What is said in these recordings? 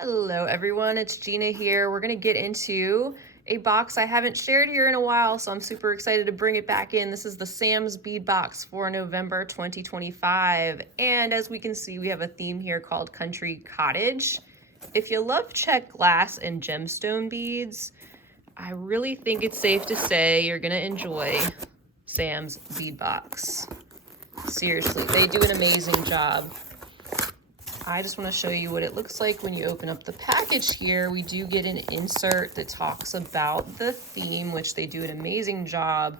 Hello everyone, it's Gina here. We're gonna get into a box I haven't shared here in a while, so I'm super excited to bring it back in. This is the Sam's Bead Box for November 2025. And as we can see, we have a theme here called Country Cottage. If you love Czech glass and gemstone beads, I really think it's safe to say you're gonna enjoy Sam's Bead Box. Seriously, they do an amazing job. I just want to show you what it looks like when you open up the package here. We do get an insert that talks about the theme, which they do an amazing job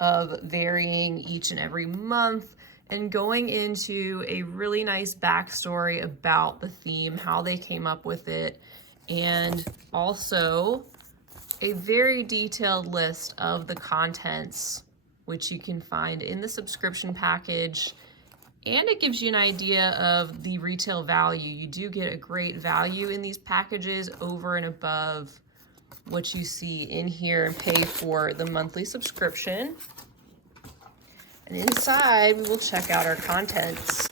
of varying each and every month and going into a really nice backstory about the theme, how they came up with it, and also a very detailed list of the contents, which you can find in the subscription package. And it gives you an idea of the retail value. You do get a great value in these packages over and above what you see in here and pay for the monthly subscription. And inside, we will check out our contents.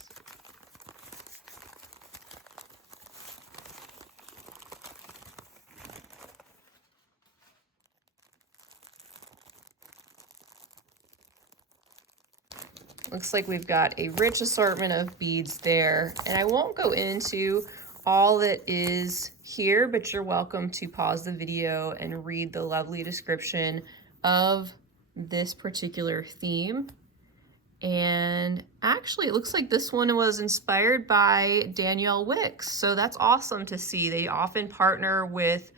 Looks like we've got a rich assortment of beads there, and I won't go into all that is here, but you're welcome to pause the video and read the lovely description of this particular theme. And actually, it looks like this one was inspired by Danielle Wicks, so that's awesome to see. They often partner with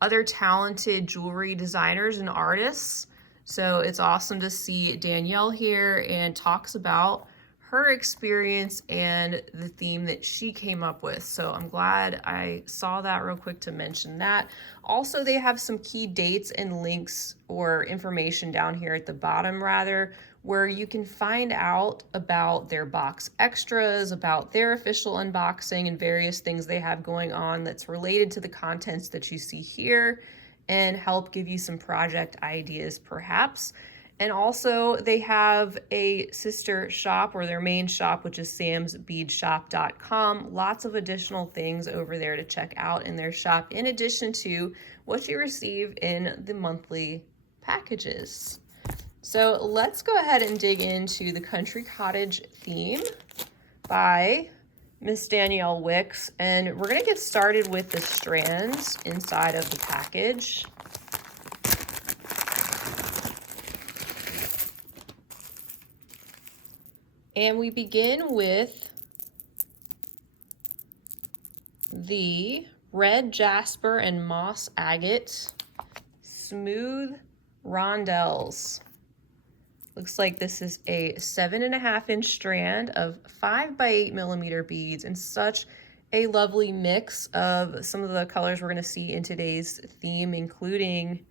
other talented jewelry designers and artists. So it's awesome to see Danielle here and talks about her experience and the theme that she came up with. So I'm glad I saw that real quick to mention that. Also, they have some key dates and links or information down here at the bottom rather, where you can find out about their box extras, about their official unboxing and various things they have going on that's related to the contents that you see here, and help give you some project ideas perhaps. And also they have a sister shop, or their main shop, which is samsbeadshop.com. Lots of additional things over there to check out in their shop, in addition to what you receive in the monthly packages. So let's go ahead and dig into the Country Cottage theme by Miss Danielle Wicks, and we're going to get started with the strands inside of the package. And we begin with the red jasper and moss agate smooth rondelles. Looks like this is a 7.5-inch strand of 5 by 8 millimeter beads, and such a lovely mix of some of the colors we're going to see in today's theme, including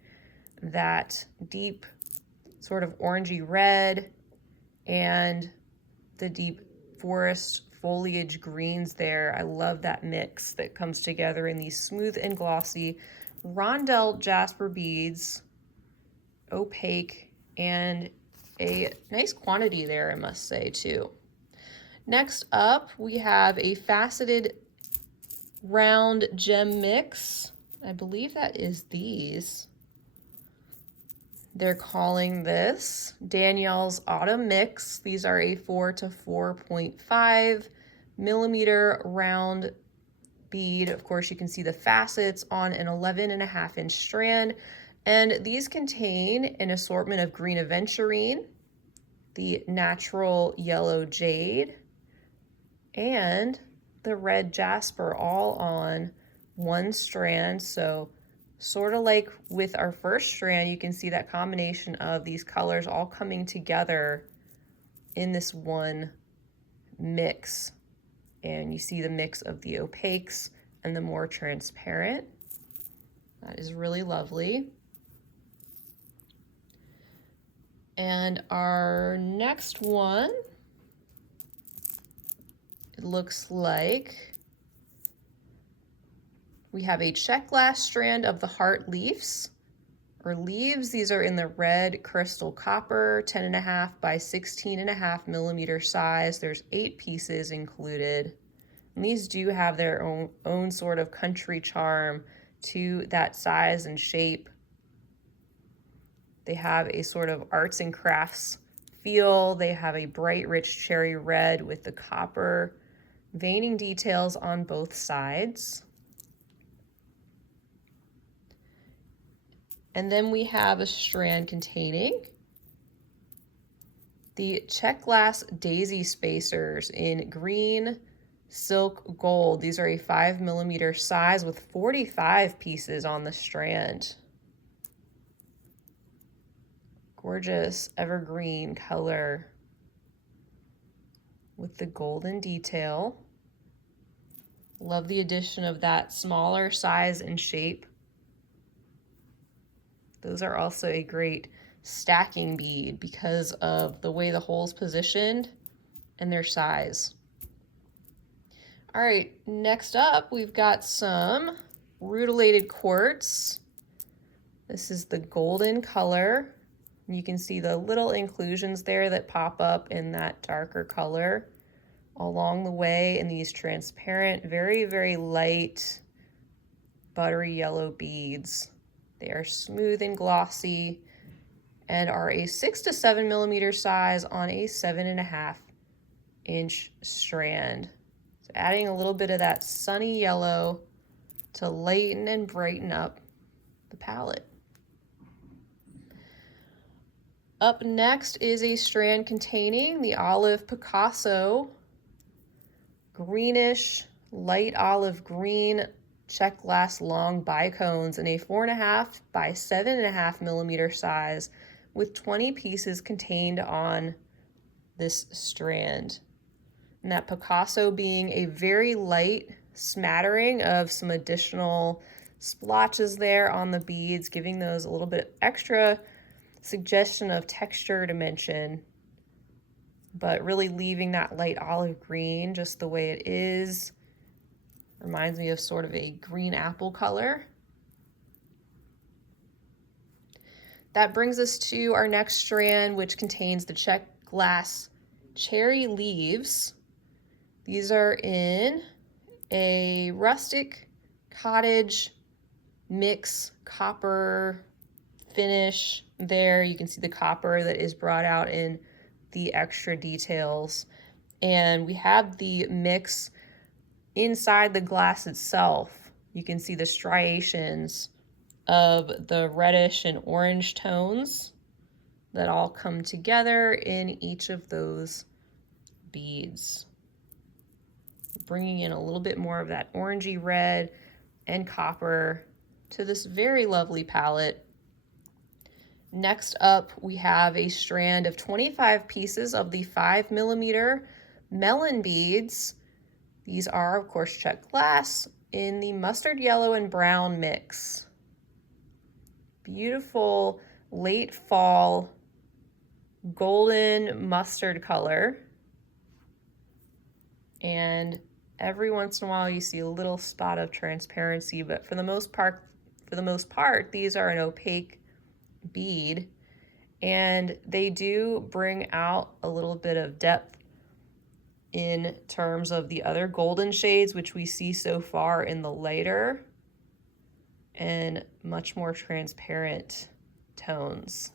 that deep sort of orangey red and the deep forest foliage greens there. I love that mix that comes together in these smooth and glossy rondelle jasper beads, opaque, and a nice quantity there, I must say, too. Next up, we have a faceted round gem mix. I believe that is these. They're calling this Danielle's Autumn Mix. These are a 4 to 4.5 millimeter round bead. Of course, you can see the facets on an 11.5-inch strand. And these contain an assortment of green aventurine, the natural yellow jade, and the red jasper, all on one strand. So sort of like with our first strand, you can see that combination of these colors all coming together in this one mix. And you see the mix of the opaques and the more transparent. That is really lovely. And our next one, it looks like we have a Czech glass strand of the heart leaves or leaves. These are in the red crystal copper, 10.5 by 16.5 millimeter size. There's 8 pieces included. And these do have their own sort of country charm to that size and shape. They have a sort of arts and crafts feel. They have a bright, rich cherry red with the copper veining details on both sides. And then we have a strand containing the Czech glass daisy spacers in green silk gold. These are a 5mm size with 45 pieces on the strand. Gorgeous evergreen color with the golden detail. Love the addition of that smaller size and shape. Those are also a great stacking bead because of the way the hole's positioned and their size. All right, next up, we've got some rutilated quartz. This is the golden color. You can see the little inclusions there that pop up in that darker color along the way in these transparent, very, very light, buttery yellow beads. They are smooth and glossy and are a 6 to 7mm size on a 7.5-inch strand. So adding a little bit of that sunny yellow to lighten and brighten up the palette. Up next is a strand containing the olive Picasso, greenish, light olive green Czech glass long bicones in a 4.5 by 7.5mm size with 20 pieces contained on this strand. And that Picasso being a very light smattering of some additional splotches there on the beads, giving those a little bit extra suggestion of texture dimension, but really leaving that light olive green just the way it is. Reminds me of sort of a green apple color. That brings us to our next strand, which contains the Czech glass cherry leaves. These are in a rustic cottage mix copper finish. There you can see the copper that is brought out in the extra details. And we have the mix inside the glass itself. You can see the striations of the reddish and orange tones that all come together in each of those beads, bringing in a little bit more of that orangey red and copper to this very lovely palette. Next up, we have a strand of 25 pieces of the 5mm melon beads. These are, of course, Czech glass in the mustard yellow and brown mix. Beautiful late fall golden mustard color. And every once in a while you see a little spot of transparency, but for the most part, these are an opaque bead, and they do bring out a little bit of depth in terms of the other golden shades, which we see so far in the lighter and much more transparent tones.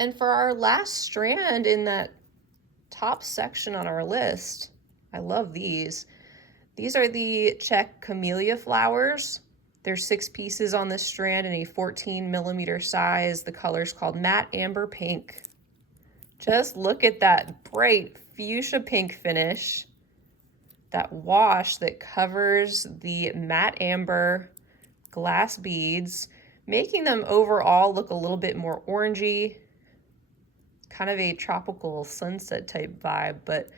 And for our last strand in that top section on our list, I love these. These are the Czech camellia flowers. There's 6 pieces on this strand in a 14mm size. The color's called matte amber pink. Just look at that bright fuchsia pink finish, that wash that covers the matte amber glass beads, making them overall look a little bit more orangey, kind of a tropical sunset type vibe, but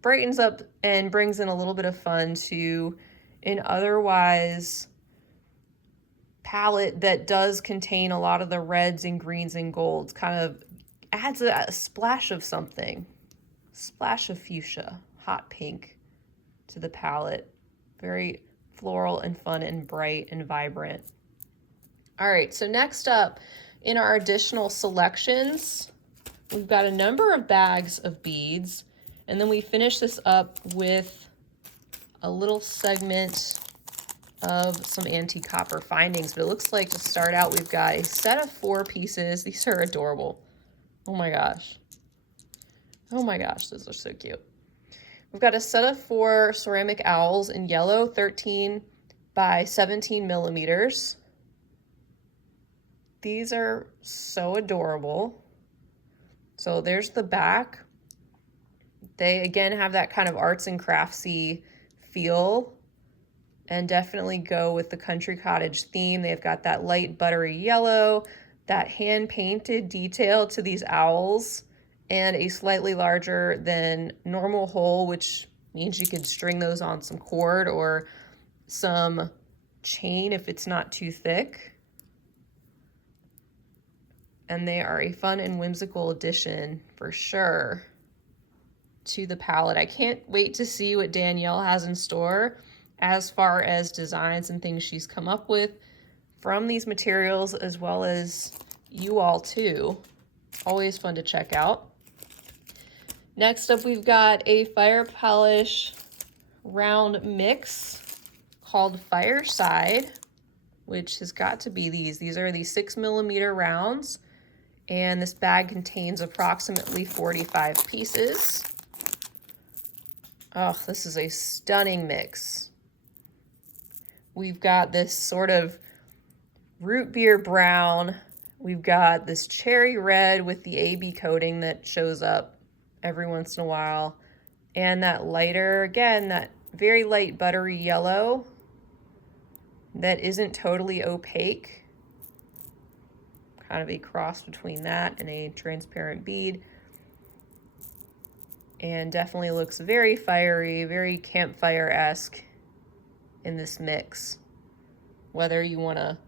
brightens up and brings in a little bit of fun to an otherwise palette that does contain a lot of the reds and greens and golds. Kind of adds a splash of something, splash of fuchsia, hot pink to the palette. Very floral and fun and bright and vibrant. All right, so next up in our additional selections, we've got a number of bags of beads, And then we finish this up with a little segment of some antique copper findings. But it looks like to start out, we've got a set of 4 pieces. These are adorable. Oh my gosh. Oh my gosh, those are so cute. We've got a set of 4 ceramic owls in yellow, 13 by 17 millimeters. These are so adorable. So there's the back. They again have that kind of arts and craftsy feel and definitely go with the country cottage theme. They've got that light buttery yellow, that hand painted detail to these owls, and a slightly larger than normal hole, which means you could string those on some cord or some chain if it's not too thick. And they are a fun and whimsical addition for sure to the palette. I can't wait to see what Danielle has in store as far as designs and things she's come up with from these materials, as well as you all too. Always fun to check out. Next up, we've got a fire polish round mix called Fireside, which has got to be these. These are the 6 millimeter rounds, and this bag contains approximately 45 pieces. Oh, this is a stunning mix. We've got this sort of root beer brown. We've got this cherry red with the AB coating that shows up every once in a while. And that lighter, again, that very light buttery yellow that isn't totally opaque. Kind of a cross between that and a transparent bead. And definitely looks very fiery, very campfire-esque in this mix. Whether you want to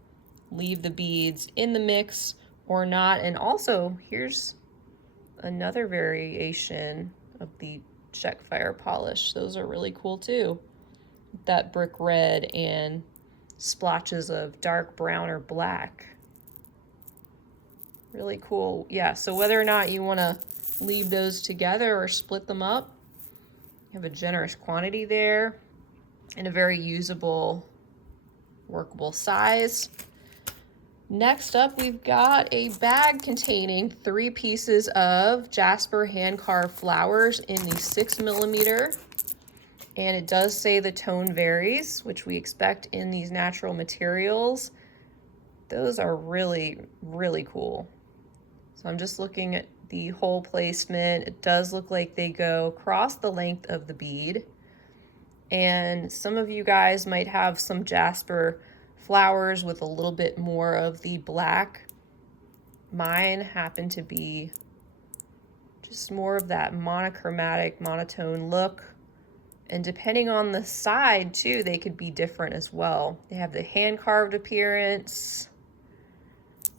leave the beads in the mix or not. And also, here's another variation of the Czech fire polish. Those are really cool too. That brick red and splotches of dark brown or black. Really cool. Yeah, so whether or not you want to leave those together or split them up, you have a generous quantity there and a very usable, workable size. Next up, we've got a bag containing 3 pieces of Jasper hand-carved flowers in the 6 millimeter. And it does say the tone varies, which we expect in these natural materials. Those are really, really cool. So I'm just looking at the hole placement. It does look like they go across the length of the bead. And some of you guys might have some Jasper flowers with a little bit more of the black. Mine happen to be just more of that monochromatic, monotone look. And depending on the side too, they could be different as well. They have the hand-carved appearance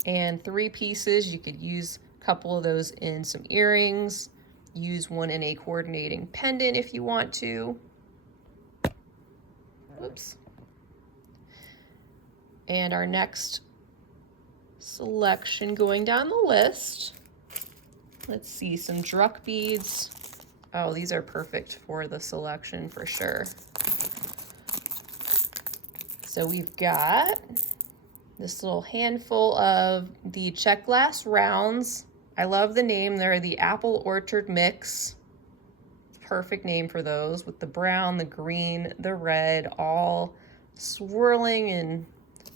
and 3 pieces. You could use a couple of those in some earrings, use one in a coordinating pendant if you want to. Whoops. And our next selection going down the list, let's see, some Druck beads. Oh, these are perfect for the selection for sure. So we've got this little handful of the Czech glass rounds. I love the name. They're the Apple Orchard Mix. Perfect name for those, with the brown, the green, the red, all swirling and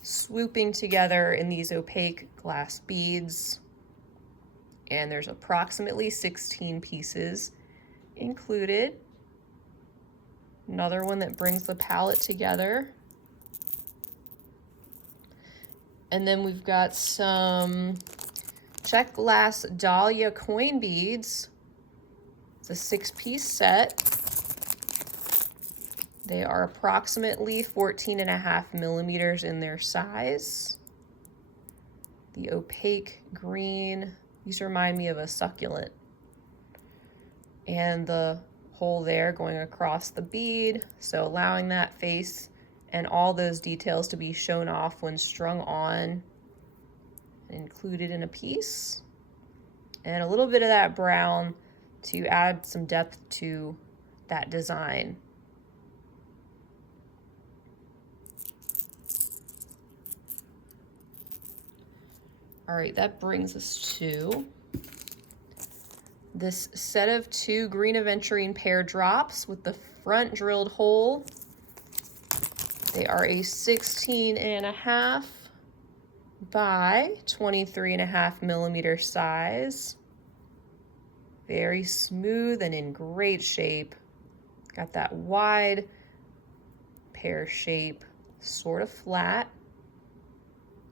swooping together in these opaque glass beads. And there's approximately 16 pieces included. Another one that brings the palette together. And then we've got some Czech glass dahlia coin beads. It's a 6-piece set. They are approximately 14.5 millimeters in their size. The opaque green, these remind me of a succulent. And the hole there going across the bead, so allowing that face and all those details to be shown off when strung on, included in a piece. And a little bit of that brown to add some depth to that design. All right, that brings us to this set of 2 green aventurine pear drops with the front drilled hole. They are a 16.5 by 23.5 millimeter size. Very smooth and in great shape. Got that wide pear shape, sort of flat,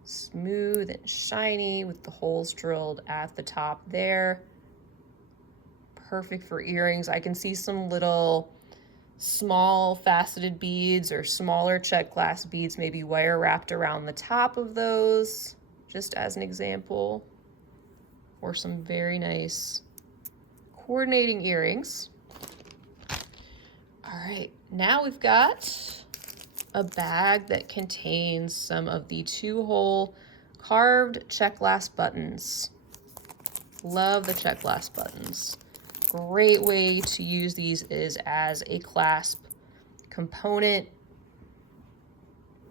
smooth and shiny with the holes drilled at the top there. Perfect for earrings. I can see some little small faceted beads or smaller Czech glass beads, maybe wire wrapped around the top of those, just as an example, or some very nice coordinating earrings. All right, now we've got a bag that contains some of the 2-hole carved Czech glass buttons. Love the Czech glass buttons. Great way to use these is as a clasp component,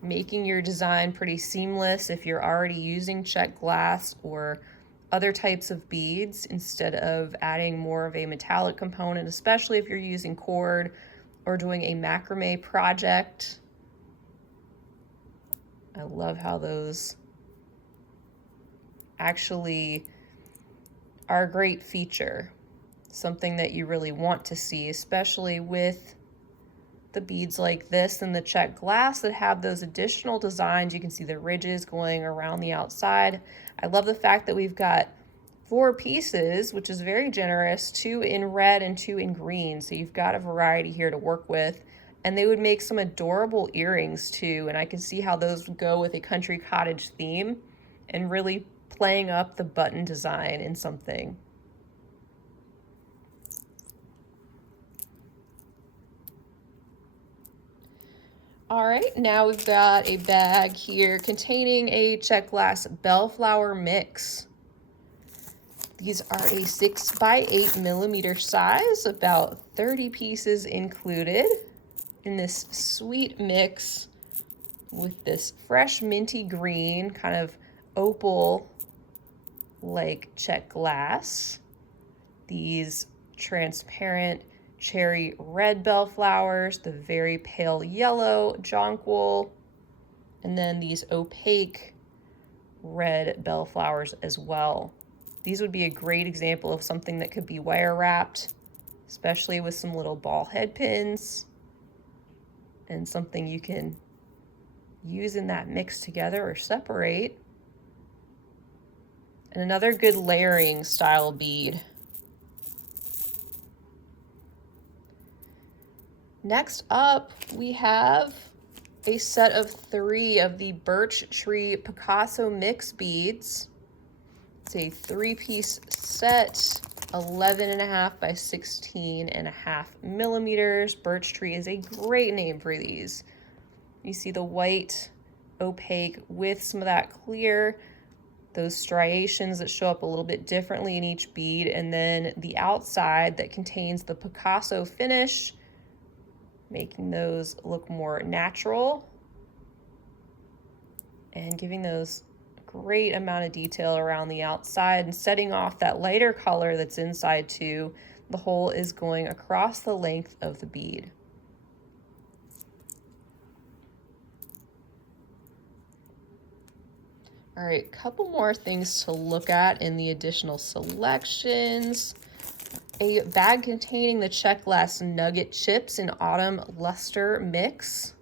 making your design pretty seamless if you're already using Czech glass or other types of beads instead of adding more of a metallic component, especially if you're using cord or doing a macrame project. I love how those actually are a great feature. Something that you really want to see, especially with the beads like this and the Czech glass that have those additional designs. You can see the ridges going around the outside. I love the fact that we've got 4 pieces, which is very generous, 2 in red and 2 in green. So you've got a variety here to work with, and they would make some adorable earrings too. And I can see how those would go with a country cottage theme and really playing up the button design in something. All right, now we've got a bag here containing a Czech glass bellflower mix. These are a 6 by 8 millimeter size, about 30 pieces included in this sweet mix with this fresh minty green, kind of opal like Czech glass. These transparent cherry red bellflowers, the very pale yellow jonquil, and then these opaque red bellflowers as well. These would be a great example of something that could be wire wrapped, especially with some little ball head pins, and something you can use in that mix together or separate. And another good layering style bead. Next up, we have a set of 3 of the Birch Tree Picasso mix beads. It's a 3-piece set, 11.5 by 16.5 millimeters. Birch Tree is a great name for these. You see the white opaque with some of that clear, those striations that show up a little bit differently in each bead, and then the outside that contains the Picasso finish, making those look more natural and giving those a great amount of detail around the outside and setting off that lighter color that's inside too. The hole is going across the length of the bead. All right, couple more things to look at in the additional selections. A bag containing the Czech glass nugget chips in autumn luster mix.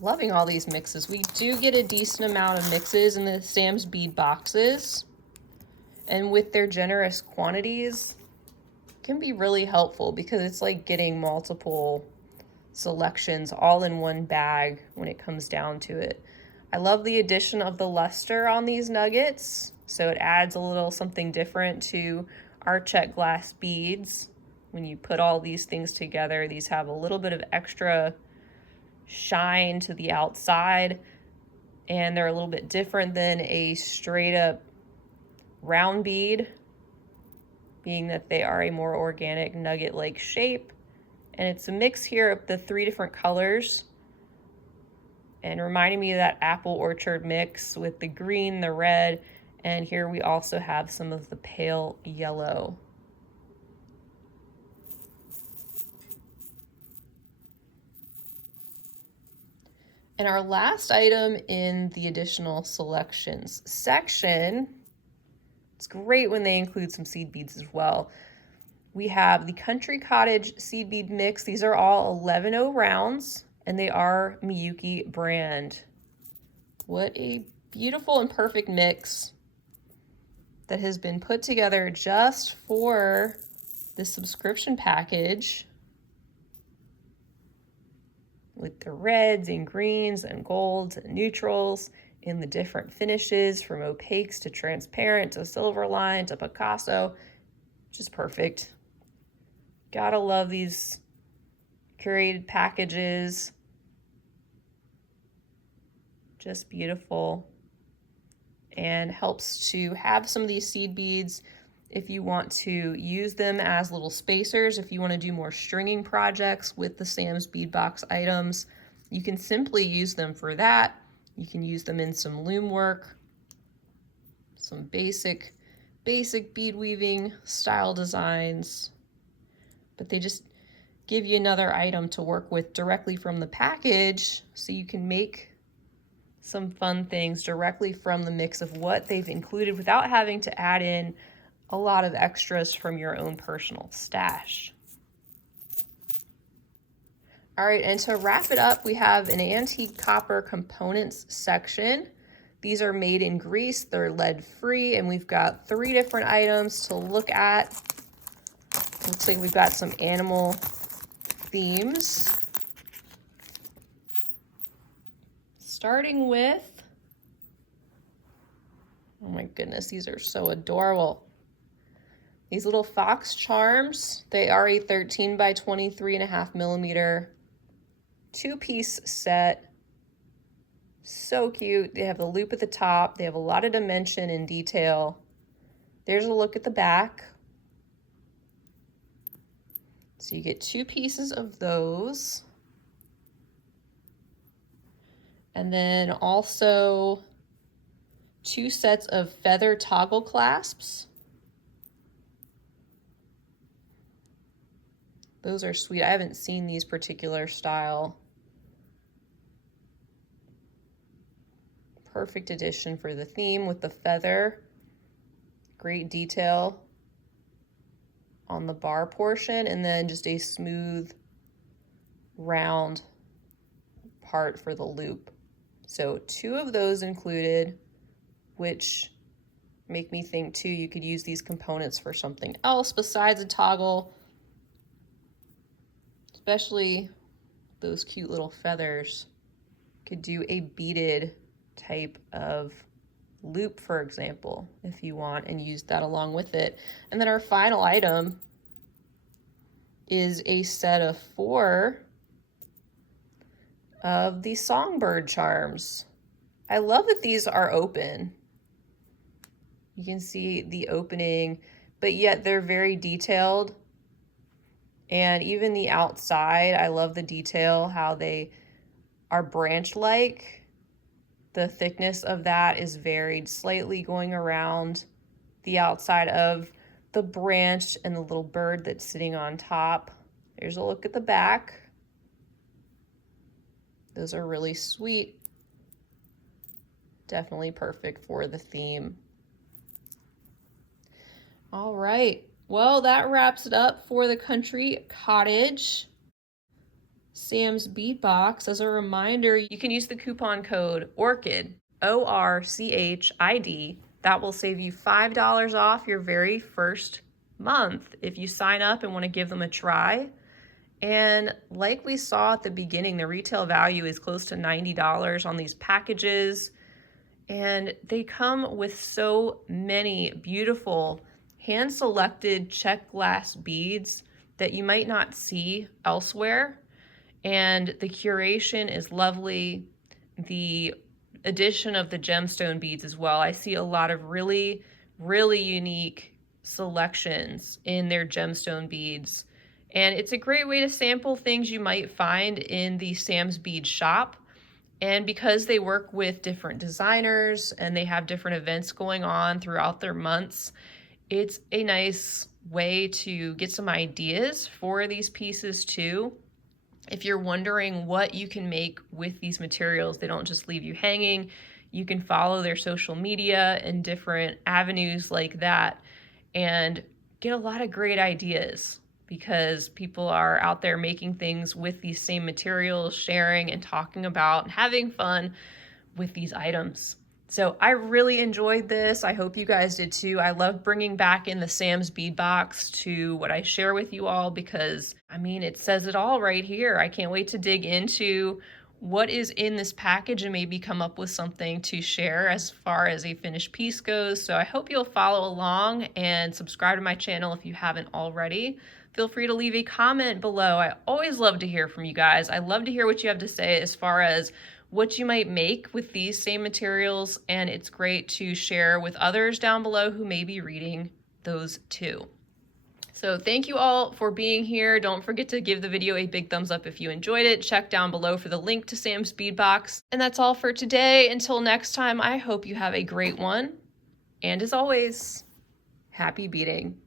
Loving all these mixes. We do get a decent amount of mixes in the Sam's bead boxes, and with their generous quantities can be really helpful because it's like getting multiple selections all in one bag when it comes down to it. I love the addition of the luster on these nuggets, so it adds a little something different to our Czech glass beads. When you put all these things together, these have a little bit of extra shine to the outside, and they're a little bit different than a straight up round bead. being that they are a more organic nugget-like shape. And it's a mix here of the 3 different colors, and reminding me of that apple orchard mix with the green, the red, and here we also have some of the pale yellow. And our last item in the additional selections section, it's great when they include some seed beads as well. We have the Country Cottage seed bead mix. These are all 11-0 rounds, and they are Miyuki brand. What a beautiful and perfect mix that has been put together just for the subscription package, with the reds and greens and golds and neutrals in the different finishes, from opaques to transparent to silver line to Picasso. Just perfect. Gotta love these curated packages. Just beautiful, and helps to have some of these seed beads if you want to use them as little spacers. If you want to do more stringing projects with the Sam's Bead Box items, you can simply use them for that. You can use them in some loom work, some basic bead weaving style designs, but they just give you another item to work with directly from the package, so you can make some fun things directly from the mix of what they've included without having to add in a lot of extras from your own personal stash. All right, and to wrap it up, we have an antique copper components section. These are made in Greece, they're lead-free, and we've got 3 different items to look at. Looks like we've got some animal themes. Starting with, oh my goodness, these are so adorable. These little fox charms, they are a 13 by 23.5 millimeter 2-piece set. So cute. They have the loop at the top. They have a lot of dimension and detail. There's a look at the back. So you get 2 pieces of those. And then also 2 sets of feather toggle clasps. Those are sweet. I haven't seen these particular style. Perfect addition for the theme with the feather. Great detail on the bar portion, and then just a smooth, round part for the loop. So 2 of those included, which make me think too you could use these components for something else besides a toggle, especially those cute little feathers. Could do a beaded type of loop, for example, if you want, and use that along with it. And then our final item is a set of 4 of the songbird charms. I love that these are open. You can see the opening, but yet they're very detailed. And even the outside, I love the detail, how they are branch-like. The thickness of that is varied slightly going around the outside of the branch and the little bird that's sitting on top. There's a look at the back. Those are really sweet. Definitely perfect for the theme. All right. Well, that wraps it up for the Country Cottage Sam's Bead Box. As a reminder, you can use the coupon code ORCHID, ORCHID. That will save you $5 off your very first month if you sign up and want to give them a try. And like we saw at the beginning, the retail value is close to $90 on these packages. And they come with so many beautiful hand-selected Czech glass beads that you might not see elsewhere. And the curation is lovely. The addition of the gemstone beads as well. I see a lot of really, really unique selections in their gemstone beads. And it's a great way to sample things you might find in the Sam's Bead shop. And because they work with different designers and they have different events going on throughout their months, it's a nice way to get some ideas for these pieces too. If you're wondering what you can make with these materials, they don't just leave you hanging. You can follow their social media and different avenues like that and get a lot of great ideas, because people are out there making things with these same materials, sharing and talking about and having fun with these items. So I really enjoyed this. I hope you guys did too. I love bringing back in the Sam's Bead Box to what I share with you all, because I mean, it says it all right here. I can't wait to dig into what is in this package and maybe come up with something to share as far as a finished piece goes. So I hope you'll follow along and subscribe to my channel if you haven't already. Feel free to leave a comment below. I always love to hear from you guys. I love to hear what you have to say as far as what you might make with these same materials, and it's great to share with others down below who may be reading those too. So thank you all for being here. Don't forget to give the video a big thumbs up if you enjoyed it. Check down below for the link to Sam's Bead Box. And that's all for today. Until next time, I hope you have a great one. And as always, happy beading.